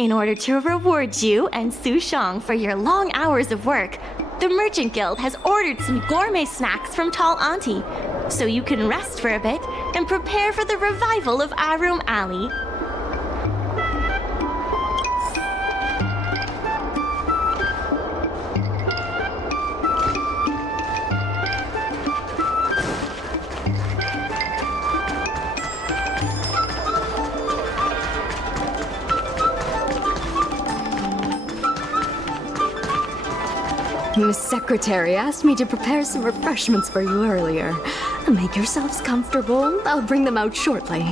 In order to reward you and Su Shang for your long hours of work, the Merchant Guild has ordered some gourmet snacks from Tall Auntie, so you can rest for a bit and prepare for the revival of Aurum Alley. The secretary asked me to prepare some refreshments for you earlier. Make yourselves comfortable. I'll bring them out shortly.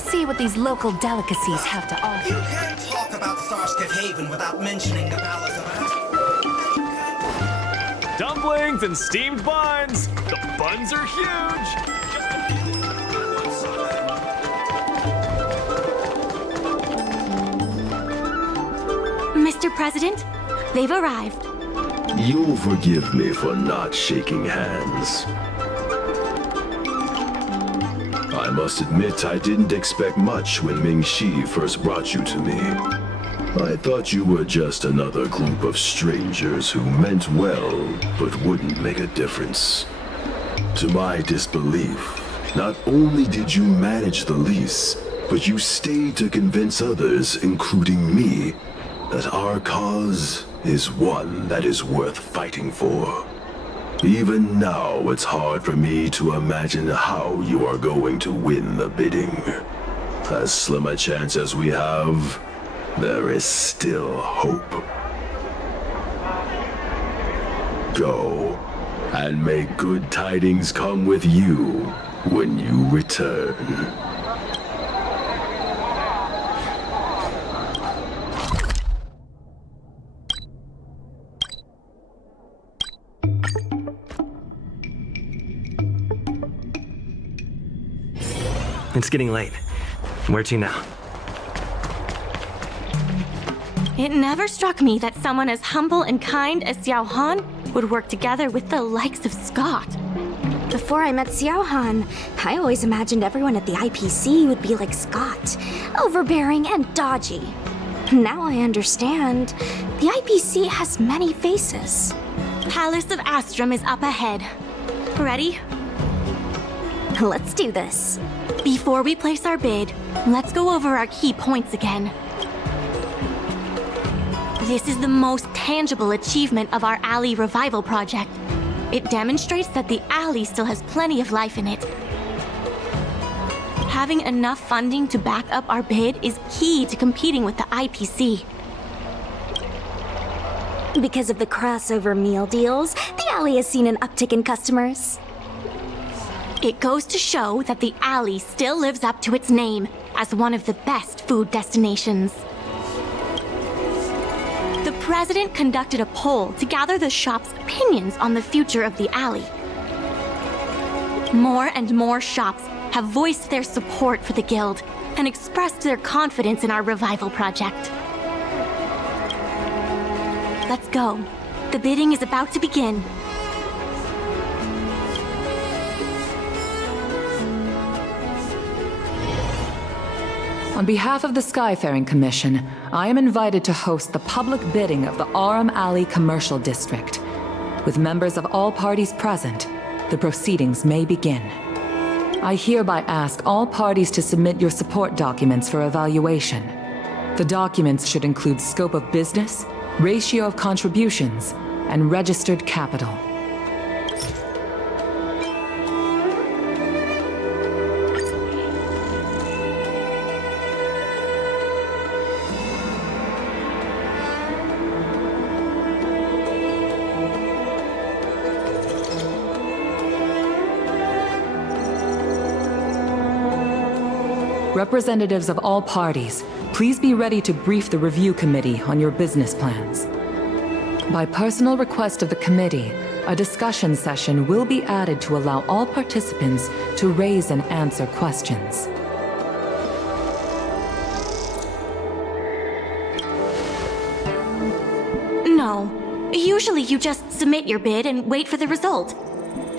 See what these local delicacies have to offer. You can't talk about Starskip Haven without mentioning the Palace of Ash. Dumplings and steamed buns! The buns are huge! Mr. President, they've arrived. You'll forgive me for not shaking hands. I must admit I didn't expect much when Ming Shi first brought you to me. I thought you were just another group of strangers who meant well, but wouldn't make a difference. To my disbelief, not only did you manage the lease, but you stayed to convince others, including me, that our cause is one that is worth fighting for. Even now, it's hard for me to imagine how you are going to win the bidding. As slim a chance as we have, there is still hope. Go, and may good tidings come with you when you return. It's getting late. Where to now? It never struck me that someone as humble and kind as Xiao Han would work together with the likes of Scott. Before I met Xiao Han, I always imagined everyone at the IPC would be like Scott, overbearing and dodgy. Now I understand. The IPC has many faces. Palace of Astrum is up ahead. Ready? Let's do this. Before we place our bid, let's go over our key points again. This is the most tangible achievement of our alley revival project. It demonstrates that the alley still has plenty of life in it. Having enough funding to back up our bid is key to competing with the IPC. Because of the crossover meal deals, the alley has seen an uptick in customers. It goes to show that the alley still lives up to its name as one of the best food destinations. The president conducted a poll to gather the shop's opinions on the future of the alley. More and more shops have voiced their support for the guild and expressed their confidence in our revival project. Let's go. The bidding is about to begin. On behalf of the Skyfaring Commission, I am invited to host the public bidding of the Aurum Alley Commercial District. With members of all parties present, the proceedings may begin. I hereby ask all parties to submit your support documents for evaluation. The documents should include scope of business, ratio of contributions, and registered capital. Representatives of all parties, please be ready to brief the review committee on your business plans. By personal request of the committee, a discussion session will be added to allow all participants to raise and answer questions. No. Usually you just submit your bid and wait for the result.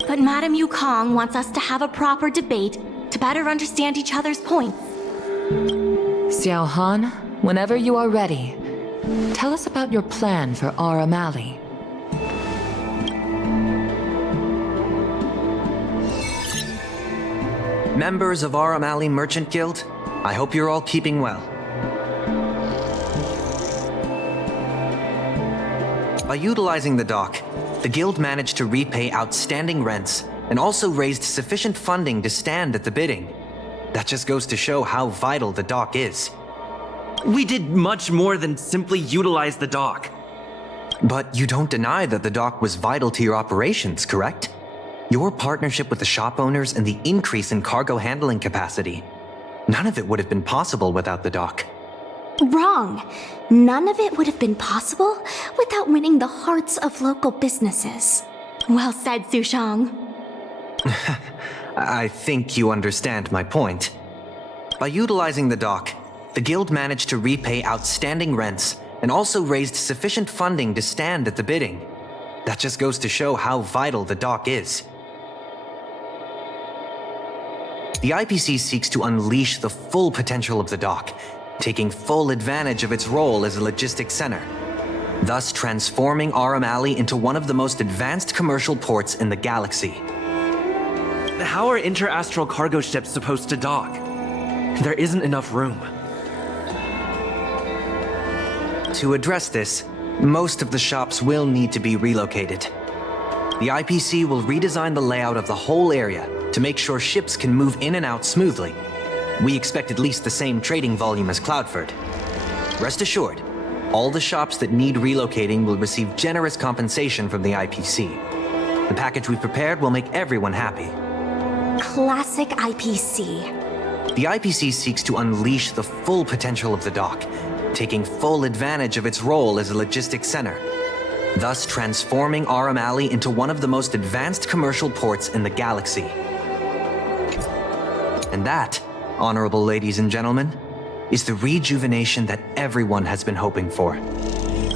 But Madame Yukong wants us to have a proper debate to better understand each other's points. Xiao Han, whenever you are ready, tell us about your plan for Aurum Alley. Members of Aurum Alley Merchant Guild, I hope you're all keeping well. By utilizing the dock, the guild managed to repay outstanding rents and also raised sufficient funding to stand at the bidding. That just goes to show how vital the dock is. We did much more than simply utilize the dock. But you don't deny that the dock was vital to your operations, correct? Your partnership with the shop owners and the increase in cargo handling capacity. None of it would have been possible without the dock. Wrong. None of it would have been possible without winning the hearts of local businesses. Well said, Sushang. I think you understand my point. By utilizing the dock, the guild managed to repay outstanding rents and also raised sufficient funding to stand at the bidding. That just goes to show how vital the dock is. The IPC seeks to unleash the full potential of the dock, taking full advantage of its role as a logistics center, thus transforming Aurum Alley into one of the most advanced commercial ports in the galaxy. How are interastral cargo ships supposed to dock? There isn't enough room. To address this, most of the shops will need to be relocated. The IPC will redesign the layout of the whole area to make sure ships can move in and out smoothly. We expect at least the same trading volume as Cloudford. Rest assured, all the shops that need relocating will receive generous compensation from the IPC. The package we've prepared will make everyone happy. Classic IPC. The IPC seeks to unleash the full potential of the dock, taking full advantage of its role as a logistics center, thus transforming Aurum Alley into one of the most advanced commercial ports in the galaxy. And that, honorable ladies and gentlemen, is the rejuvenation that everyone has been hoping for.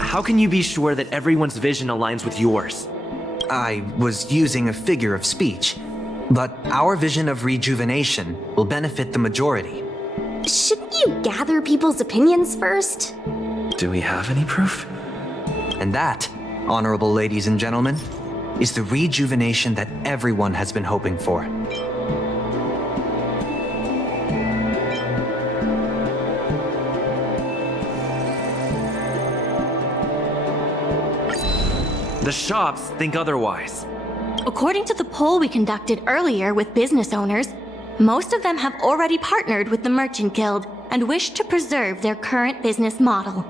How can you be sure that everyone's vision aligns with yours? I was using a figure of speech, but our vision of rejuvenation will benefit the majority. Shouldn't you gather people's opinions first? Do we have any proof? And that, honorable ladies and gentlemen, is the rejuvenation that everyone has been hoping for. The shops think otherwise. According to the poll we conducted earlier with business owners, most of them have already partnered with the Merchant Guild and wish to preserve their current business model.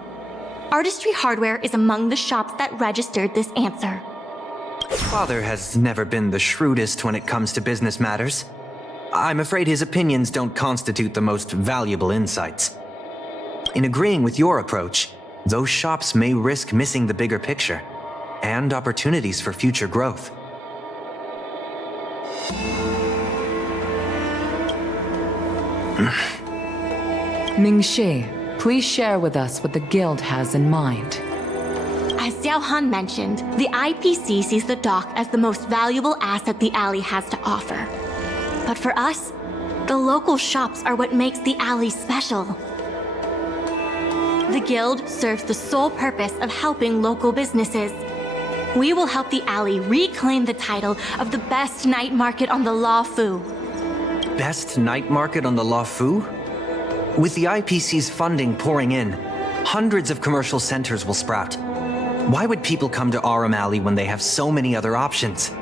Artistry Hardware is among the shops that registered this answer. Father has never been the shrewdest when it comes to business matters. I'm afraid his opinions don't constitute the most valuable insights. In agreeing with your approach, those shops may risk missing the bigger picture and opportunities for future growth. Mingxi, please share with us what the guild has in mind. As Xiao Han mentioned, the IPC sees the dock as the most valuable asset the alley has to offer. But for us, the local shops are what makes the alley special. The guild serves the sole purpose of helping local businesses. We will help the alley reclaim the title of the best night market on the Law Fu. Best night market on the Law Fu? With the IPC's funding pouring in, hundreds of commercial centers will sprout. Why would people come to Aurum Alley when they have so many other options?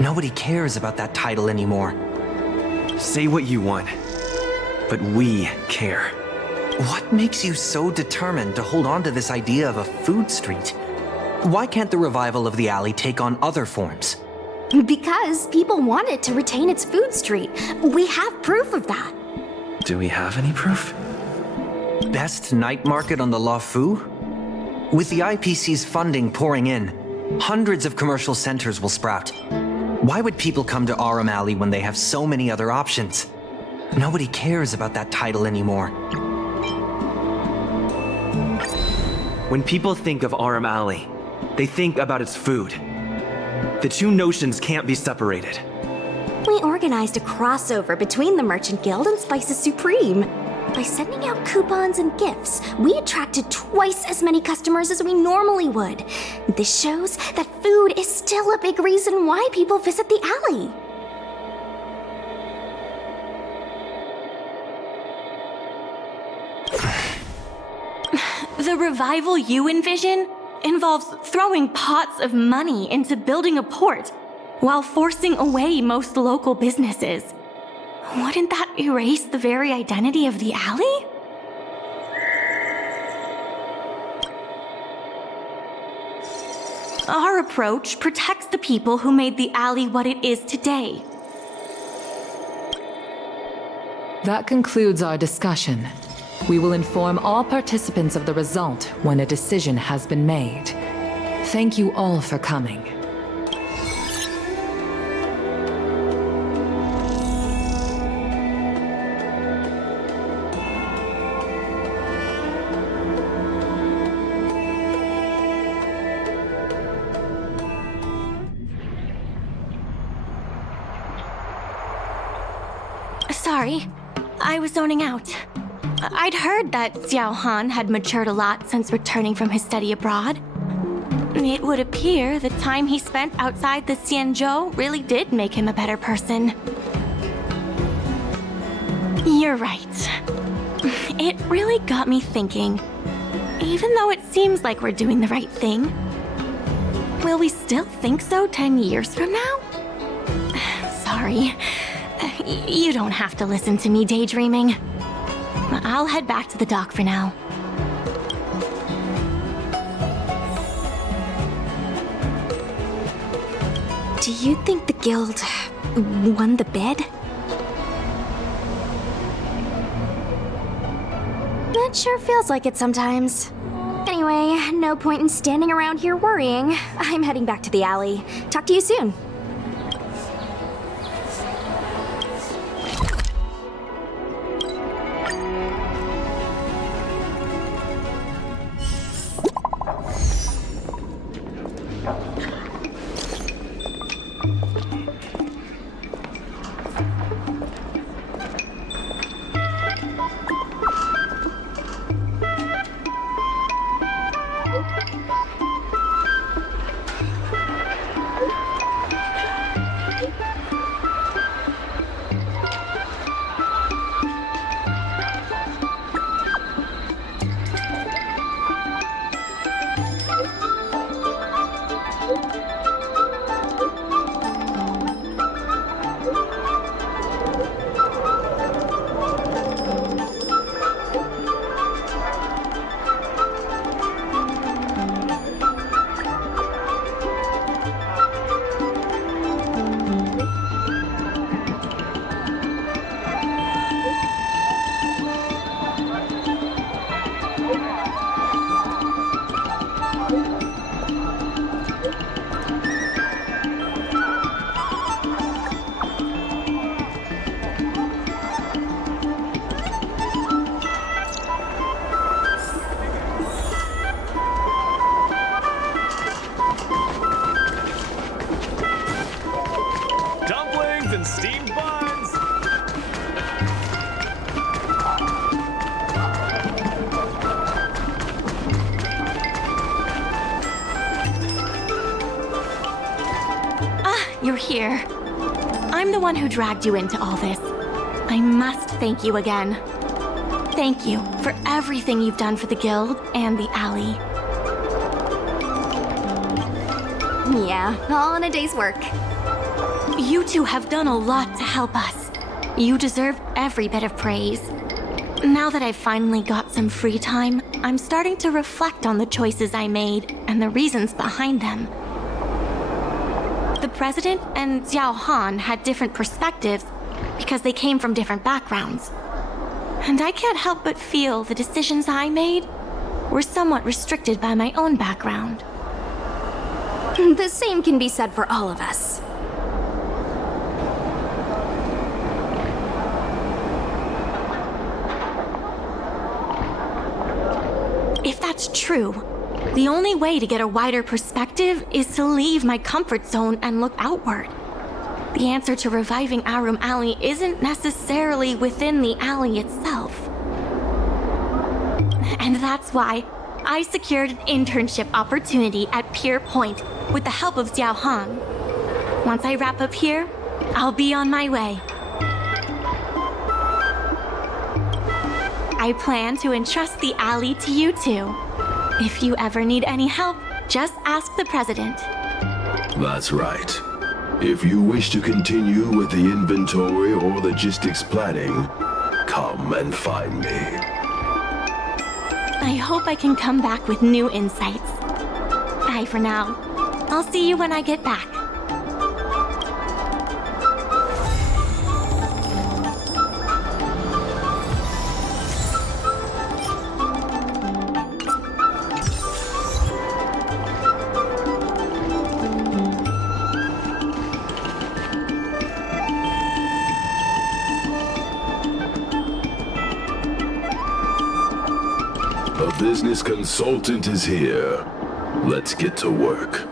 Nobody cares about that title anymore. Say what you want, but we care. What makes you so determined to hold on to this idea of a food street? Why can't the revival of the alley take on other forms? Because people want it to retain its food street. We have proof of that. Do we have any proof? Best night market on the Luofu? With the IPC's funding pouring in, hundreds of commercial centers will sprout. Why would people come to Aurum Alley when they have so many other options? Nobody cares about that title anymore. When people think of Aurum Alley, they think about its food. The two notions can't be separated. We organized a crossover between the Merchant Guild and Spices Supreme. By sending out coupons and gifts, we attracted twice as many customers as we normally would. This shows that food is still a big reason why people visit the alley. The revival you envision involves throwing pots of money into building a port while forcing away most local businesses. Wouldn't that erase the very identity of the alley? Our approach protects the people who made the alley what it is today. That concludes our discussion. We will inform all participants of the result when a decision has been made. Thank you all for coming. Sorry, I was zoning out. I'd heard that Xiao Han had matured a lot since returning from his study abroad. It would appear the time he spent outside the Xianzhou really did make him a better person. You're right. It really got me thinking. Even though it seems like we're doing the right thing, will we still think so 10 years from now? Sorry. You don't have to listen to me daydreaming. I'll head back to the dock for now. Do you think the guild won the bid? It sure feels like it sometimes. Anyway, no point in standing around here worrying. I'm heading back to the alley. Talk to you soon. And steamed buns! Ah, you're here. I'm the one who dragged you into all this. I must thank you again. Thank you for everything you've done for the guild and the alley. Yeah, all in a day's work. You two have done a lot to help us. You deserve every bit of praise. Now that I've finally got some free time, I'm starting to reflect on the choices I made and the reasons behind them. The president and Xiao Han had different perspectives because they came from different backgrounds. And I can't help but feel the decisions I made were somewhat restricted by my own background. The same can be said for all of us. If that's true, the only way to get a wider perspective is to leave my comfort zone and look outward. The answer to reviving Aurum Alley isn't necessarily within the alley itself. And that's why I secured an internship opportunity at Pier Point with the help of Xiao Han. Once I wrap up here, I'll be on my way. I plan to entrust the alley to you two. If you ever need any help, just ask the president. That's right. If you wish to continue with the inventory or logistics planning, come and find me. I hope I can come back with new insights. Bye for now. I'll see you when I get back. A business consultant is here. Let's get to work.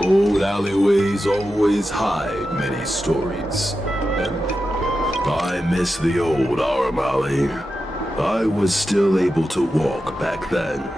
Old alleyways always hide many stories, and I miss the old Aurum Alley. I was still able to walk back then.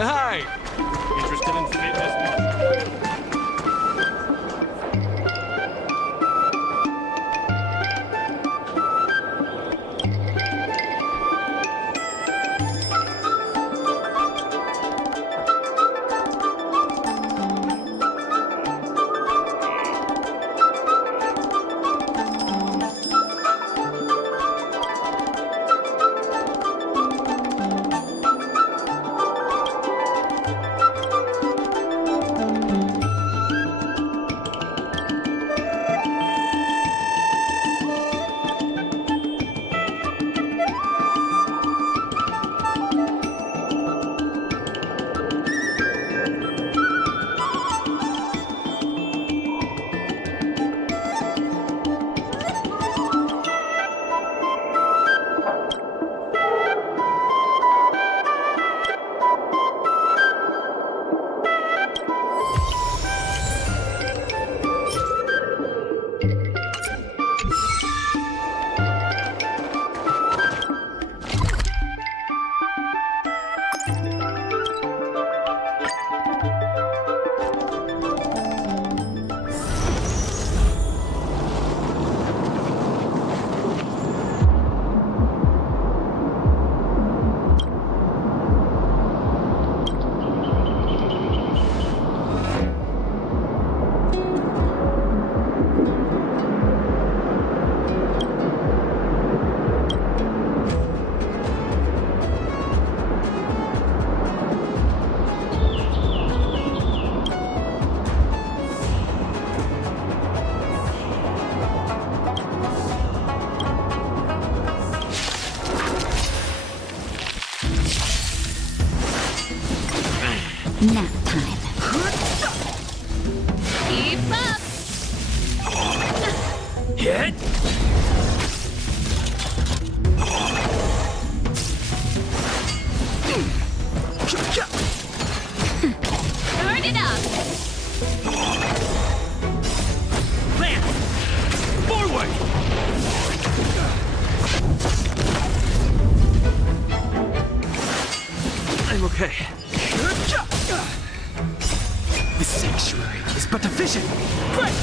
Hi! Interested in fitness? Nap time. Keep up! Hit! Turn it up! Lance! Forward! I'm okay. The sanctuary is but a vision. Break!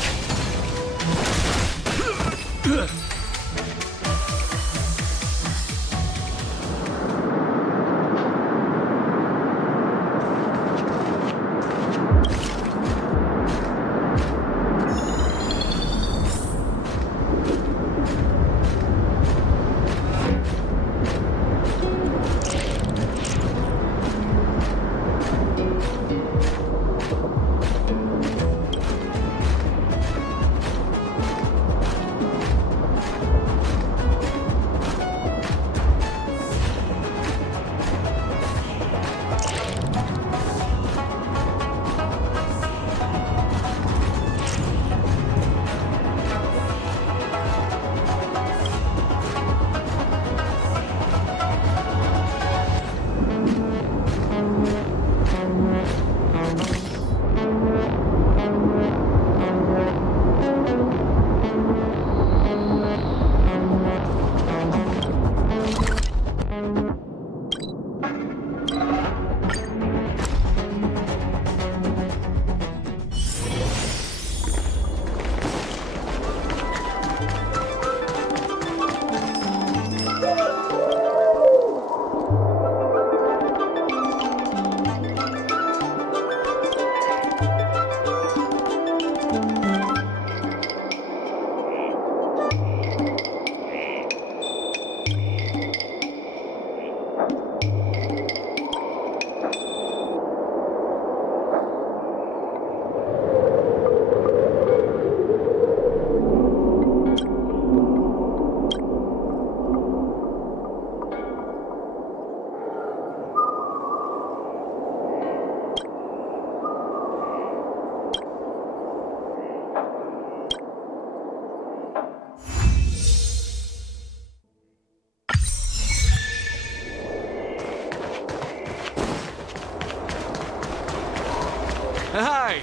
Hi!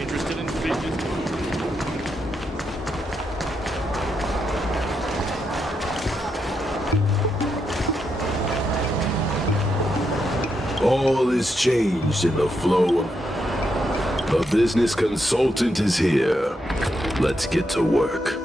Interested in fitness? All is changed in the flow of... The business consultant is here. Let's get to work.